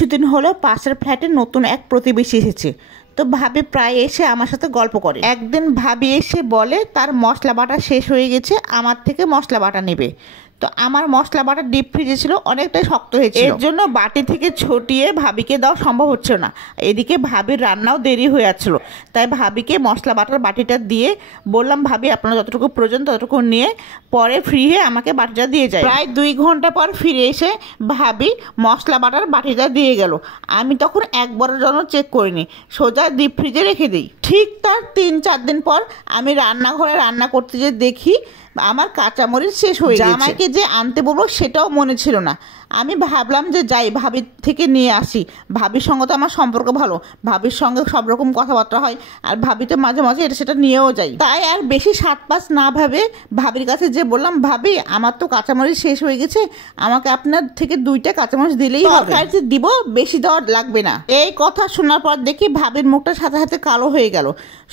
কিছুদিন হলো পাশের ফ্ল্যাটে নতুন এক প্রতিবেশী এসেছে। তো ভাবি প্রায় এসে আমার সাথে গল্প করে। একদিন ভাবি এসে বলে তার মশলা বাটা শেষ হয়ে গেছে, আমার থেকে মশলা বাটা নেবে। তো আমার মশলা বাটা ডিপ ফ্রিজে ছিল, অনেকটাই শক্ত হয়েছিল, এর জন্য বাটি থেকে ছটিয়ে ভাবিকে দেওয়া সম্ভব হচ্ছিল না। এদিকে ভাবির রান্নাও দেরি হয়ে যাচ্ছিল, তাই ভাবিকে মশলা বাটার বাটিটা দিয়ে বললাম, ভাবি আপনার যতটুকু প্রয়োজন ততটুকু নিয়ে পরে ফ্রি হয়ে আমাকে বাটিটা দিয়ে যায়। প্রায় 2 ঘন্টা পর ফিরে এসে ভাবি মশলা বাটার বাটিটা দিয়ে গেল। আমি তখন একবারের জন্য চেক করিনি, সোজা ডিপ ফ্রিজে রেখে দিই। ঠিক তার 3-4 দিন পর আমি রান্নাঘরে রান্না করতে যেয়ে দেখি আমার কাঁচামরিচ শেষ হয়ে গেছে। জামাইকে যে আনতে বলবো সেটাও মনে ছিল না। আমি ভাবলাম যে যাই ভাবির থেকে নিয়ে আসি, ভাবির সঙ্গে তো আমার সম্পর্ক ভালো, ভাবির সঙ্গে সব রকম কথাবার্তা হয়, আর ভাবি তো মাঝে মাঝে এটা সেটা নিয়েও যাই। তাই আর বেশি 7-5 না ভাবে ভাবির কাছে যে বললাম, ভাবি আমার তো কাঁচামরিচ শেষ হয়ে গেছে, আমাকে আপনার থেকে 2টা কাঁচামরিচ দিলেই হবে, দিব, বেশি দেওয়ার লাগবে না। এই কথা শোনার পর দেখি ভাবির মুখটা সাথে সাথে কালো হয়ে গেল।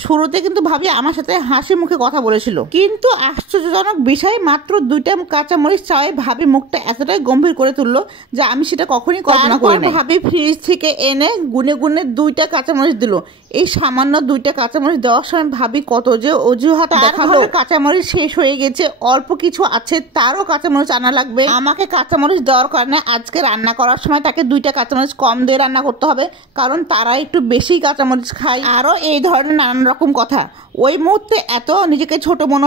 শুরুতে কিন্তু ভাবি আমার সাথে হাসি মুখে কথা বলেছিল, কিন্তু আশ্চর্যজনক বিষয় মাত্র 2টা কাঁচামরিচ চাওয়ায় ভাবি মুখটা এতটাই গম্ভীর করে তুললো যে আমি সেটা কখনই কল্পনা করি নাই। ভাবি ফ্রিজ থেকে এনে গুনে গুনে 2টা কাঁচামরিচ দিল। এই সামান্য 2টা কাঁচামরিচ দেওয়ার সময় ভাবি কত যে অজুহাত দেখালো। কাঁচামরিচ শেষ হয়ে গেছে, অল্প কিছু আছে, তারও কাঁচামরিচ আনা লাগবে। আমাকে কাঁচামরিচ দেওয়ার কারণে আজকে রান্না করার সময় তাকে 2টা কাঁচামরিচ কম দিয়ে রান্না করতে হবে, কারণ তারা একটু বেশি কাঁচামরিচ খায়। আরও এই ধরনের নানান রকম কথা। ওই মুহূর্তে এত নিজেকে ছোট মনে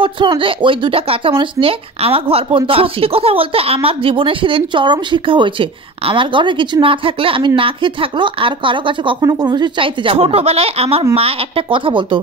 হচ্ছিল না যে ওই 2টা কাঁচামরিচ নিয়ে আমার ঘর পর্যন্ত আসি। সত্যি কথা বলতে আমার জীবনে সেদিন চরম শিক্ষা হয়েছে। আমার ঘরে কিছু না থাকলে আমি না খেয়ে থাকলো আর কারো কাছে কখনো কোনো কিছু চাইতে যাবো না। ছোটবেলায় আমার মা একটা কথা বলতো,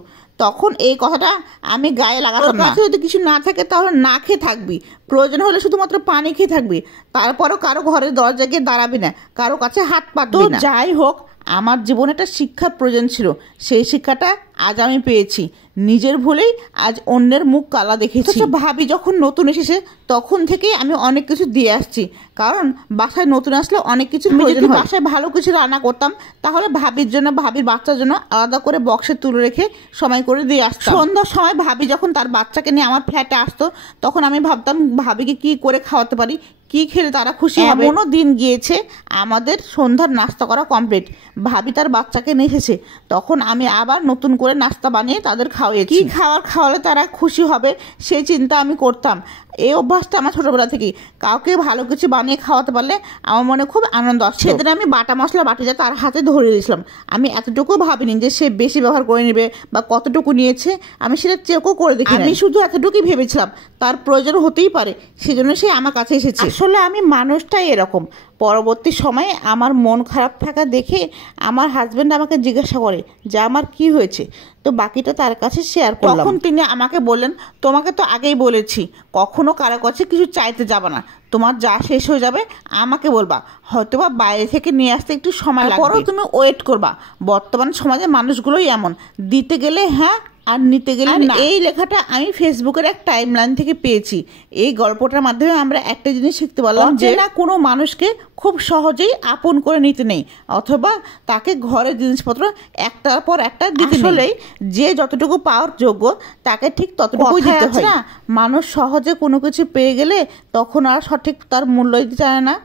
তখন এই কথাটা আমি গায়ে লাগাতাম না। যদি কিছু না থাকে তাহলে না খেয়ে থাকবি, প্রয়োজন হলে শুধুমাত্র পানি খেয়ে থাকবি, তারপরও কারো ঘরের দরজা গিয়ে দাঁড়াবি না, কারো কাছে হাত পাতবি না। যাই হোক, আমার জীবনে একটা শিক্ষার প্রয়োজন ছিল, সেই শিক্ষাটা আজ আমি পেয়েছি। নিজের ভুলেই আজ অন্যের মুখ কালা দেখেছি। ভাবি যখন নতুন এসেছে তখন থেকেই আমি অনেক কিছু দিয়ে আসছি, কারণ বাসায় নতুন আসলে অনেক কিছু প্রয়োজন হয়। বাসায় ভালো কিছু রান্না করতাম তাহলে ভাবির জন্য, ভাবির বাচ্চার জন্য আলাদা করে বক্সে তুলে রেখে সময় করে দিয়ে আসতাম। সন্ধ্যার সময় ভাবি যখন তার বাচ্চাকে নিয়ে আমার ফ্ল্যাটে আসতো তখন আমি ভাবতাম ভাবিকে কি করে খাওয়াতে পারি, কি খেলে তারা খুশি হবে। এমনও দিন গিয়েছে আমাদের সন্ধ্যার নাস্তা করা কমপ্লিট, ভাবি তার বাচ্চাকে নিয়ে এসেছে, তখন আমি আবার নতুন করে নাস্তা বানিয়ে তাদের খাওয়াইছি। কি খাওয়ালে তারা খুশি হবে সেই চিন্তা আমি করতাম। এই অভ্যাসটা আমার ছোটবেলা থেকেই, কাউকে ভালো কিছু বানিয়ে খাওয়াতে পারলে আমার মনে খুব আনন্দ আসছে। সেদিন আমি বাটা মশলা বাটিটা তার হাতে ধরে দিয়েছিলাম। আমি এতটুকু ভাবিনি যে সে বেশি ব্যবহার করে নেবে বা কতটুকু নিয়েছে, আমি সেটা চেকও করে দেখি। আমি শুধু এতটুকুই ভেবেছিলাম তার প্রয়োজন হতেই পারে, সেজন্য সে আমার কাছে এসেছে। আসলে আমি মানুষটাই এরকম। পরবর্তী সময়ে আমার মন খারাপ থাকা দেখে আমার হাজব্যান্ড আমাকে জিজ্ঞাসা করে যে আমার কি হয়েছে, তো বাকিটা তার কাছে শেয়ার করলাম। তখন তিনি আমাকে বললেন, তোমাকে তো আগেই বলেছি কখনো কারো কাছে কিছু চাইতে যাবে না, তোমার যা শেষ হয়ে যাবে আমাকে বলবা, হয়তোবা বাইরে থেকে নিয়ে আসতে একটু সময় লাগবে, পরেও তুমি ওয়েট করবা। বর্তমান সমাজে মানুষগুলোই এমন, দিতে গেলে হ্যাঁ আর নিতে গেলে না। এই লেখাটা আমি ফেসবুকের এক টাইমলাইন থেকে পেয়েছি। এই গল্পটার মাধ্যমে আমরা একটা জিনিস শিখতে পারলাম যে না, কোনো মানুষকে খুব সহজেই আপন করে নিতে নেই, অথবা তাকে ঘরের জিনিসপত্র একটার পর একটা দিতে নেই। যে যতটুকু পাওয়ার যোগ্য তাকে ঠিক ততটুকুই দিতে হয়। মানুষ সহজে কোনো কিছু পেয়ে গেলে তখন আর সঠিক তার মূল্য দিতে জানে না।